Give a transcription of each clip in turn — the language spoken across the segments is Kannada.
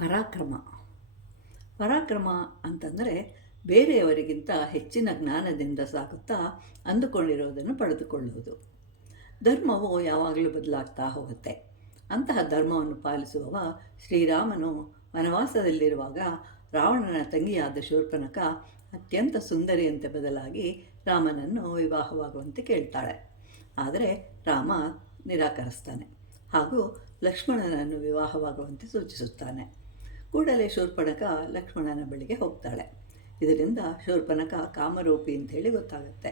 ಪರಾಕ್ರಮ. ಪರಾಕ್ರಮ ಅಂತಂದರೆ ಬೇರೆಯವರಿಗಿಂತ ಹೆಚ್ಚಿನ ಜ್ಞಾನದಿಂದ ಸಾಗುತ್ತಾ ಅಂದುಕೊಂಡಿರೋದನ್ನು ಪಡೆದುಕೊಳ್ಳುವುದು. ಧರ್ಮವು ಯಾವಾಗಲೂ ಬದಲಾಗ್ತಾ ಹೋಗುತ್ತೆ. ಅಂತಹ ಧರ್ಮವನ್ನು ಪಾಲಿಸುವವ ಶ್ರೀರಾಮನು ವನವಾಸದಲ್ಲಿರುವಾಗ ರಾವಣನ ತಂಗಿಯಾದ ಶೂರ್ಪನಖ ಅತ್ಯಂತ ಸುಂದರಿಯಂತೆ ಬದಲಾಗಿ ರಾಮನನ್ನು ವಿವಾಹವಾಗುವಂತೆ ಕೇಳ್ತಾಳೆ. ಆದರೆ ರಾಮ ನಿರಾಕರಿಸ್ತಾನೆ ಹಾಗೂ ಲಕ್ಷ್ಮಣನನ್ನು ವಿವಾಹವಾಗುವಂತೆ ಸೂಚಿಸುತ್ತಾನೆ. ಕೂಡಲೇ ಶೂರ್ಪನಖ ಲಕ್ಷ್ಮಣನ ಬಳಿಗೆ ಹೋಗ್ತಾಳೆ. ಇದರಿಂದ ಶೂರ್ಪನಖ ಕಾಮರೂಪಿ ಅಂಥೇಳಿ ಗೊತ್ತಾಗುತ್ತೆ.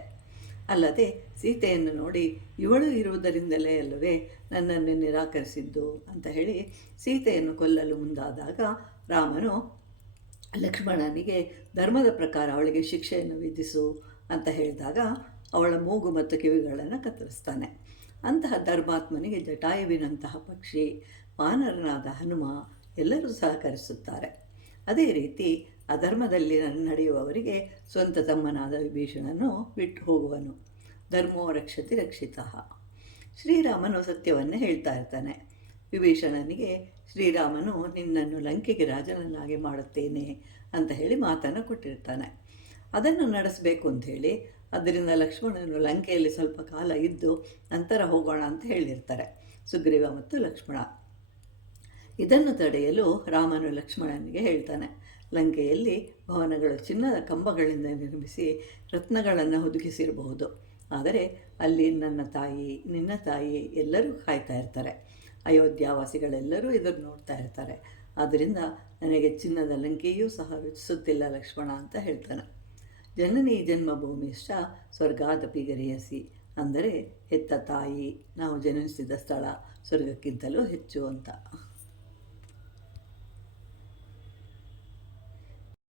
ಅಲ್ಲದೆ ಸೀತೆಯನ್ನು ನೋಡಿ ಇವಳು ಇರುವುದರಿಂದಲೇ ಅಲ್ಲವೇ ನನ್ನನ್ನು ನಿರಾಕರಿಸಿದ್ದು ಅಂತ ಹೇಳಿ ಸೀತೆಯನ್ನು ಕೊಲ್ಲಲು ಮುಂದಾದಾಗ ರಾಮನು ಲಕ್ಷ್ಮಣನಿಗೆ ಧರ್ಮದ ಪ್ರಕಾರ ಅವಳಿಗೆ ಶಿಕ್ಷೆಯನ್ನು ವಿಧಿಸು ಅಂತ ಹೇಳಿದಾಗ ಅವಳ ಮೂಗು ಮತ್ತು ಕಿವಿಗಳನ್ನು ಕತ್ತರಿಸ್ತಾನೆ. ಅಂತಹ ಧರ್ಮಾತ್ಮನಿಗೆ ಜಟಾಯುವಿನಂತಹ ಪಕ್ಷಿ, ವಾನರನಾದ ಹನುಮ ಎಲ್ಲರೂ ಸಹಕರಿಸುತ್ತಾರೆ. ಅದೇ ರೀತಿ ಅಧರ್ಮದಲ್ಲಿ ನಡೆಯುವವರಿಗೆ ಸ್ವಂತ ತಮ್ಮನಾದ ವಿಭೀಷಣನು ಬಿಟ್ಟು ಹೋಗುವನು. ಧರ್ಮೋ ರಕ್ಷತಿ ರಕ್ಷಿತಃ. ಶ್ರೀರಾಮನು ಸತ್ಯವನ್ನೇ ಹೇಳ್ತಾ ಇರ್ತಾನೆ. ವಿಭೀಷಣನಿಗೆ ಶ್ರೀರಾಮನು ನಿನ್ನನ್ನು ಲಂಕೆಗೆ ರಾಜನನ್ನಾಗಿ ಮಾಡುತ್ತೇನೆ ಅಂತ ಹೇಳಿ ಮಾತನ್ನು ಕೊಟ್ಟಿರ್ತಾನೆ. ಅದನ್ನು ನಡೆಸಬೇಕು ಅಂಥೇಳಿ ಅದರಿಂದ ಲಕ್ಷ್ಮಣನು ಲಂಕೆಯಲ್ಲಿ ಸ್ವಲ್ಪ ಕಾಲ ಇದ್ದು ನಂತರ ಹೋಗೋಣ ಅಂತ ಹೇಳಿರ್ತಾರೆ ಸುಗ್ರೀವ ಮತ್ತು ಲಕ್ಷ್ಮಣ. ಇದನ್ನು ತಡೆಯಲು ರಾಮನು ಲಕ್ಷ್ಮಣನಿಗೆ ಹೇಳ್ತಾನೆ, ಲಂಕೆಯಲ್ಲಿ ಭವನಗಳು ಚಿನ್ನದ ಕಂಬಗಳಿಂದ ನಿರ್ಮಿಸಿ ರತ್ನಗಳನ್ನು ಹುದುಗಿಸಿರಬಹುದು. ಆದರೆ ಅಲ್ಲಿ ನನ್ನ ತಾಯಿ, ನಿನ್ನ ತಾಯಿ ಎಲ್ಲರೂ ಕಾಯ್ತಾ ಇರ್ತಾರೆ. ಅಯೋಧ್ಯಾವಾಸಿಗಳೆಲ್ಲರೂ ಇದನ್ನು ನೋಡ್ತಾ ಇರ್ತಾರೆ. ಆದ್ದರಿಂದ ನನಗೆ ಚಿನ್ನದ ಲಂಕೆಯೂ ಸಹ ರುಚಿಸುತ್ತಿಲ್ಲ ಲಕ್ಷ್ಮಣ ಅಂತ ಹೇಳ್ತಾನೆ. ಜನನಿ ಜನ್ಮಭೂಮಿಶ್ಚ ಸ್ವರ್ಗಾದಪಿ ಗರೀಯಸಿ. ಅಂದರೆ ಹೆತ್ತ ತಾಯಿ, ನಾವು ಜನಿಸಿದ ಸ್ಥಳ ಸ್ವರ್ಗಕ್ಕಿಂತಲೂ ಹೆಚ್ಚು ಅಂತ.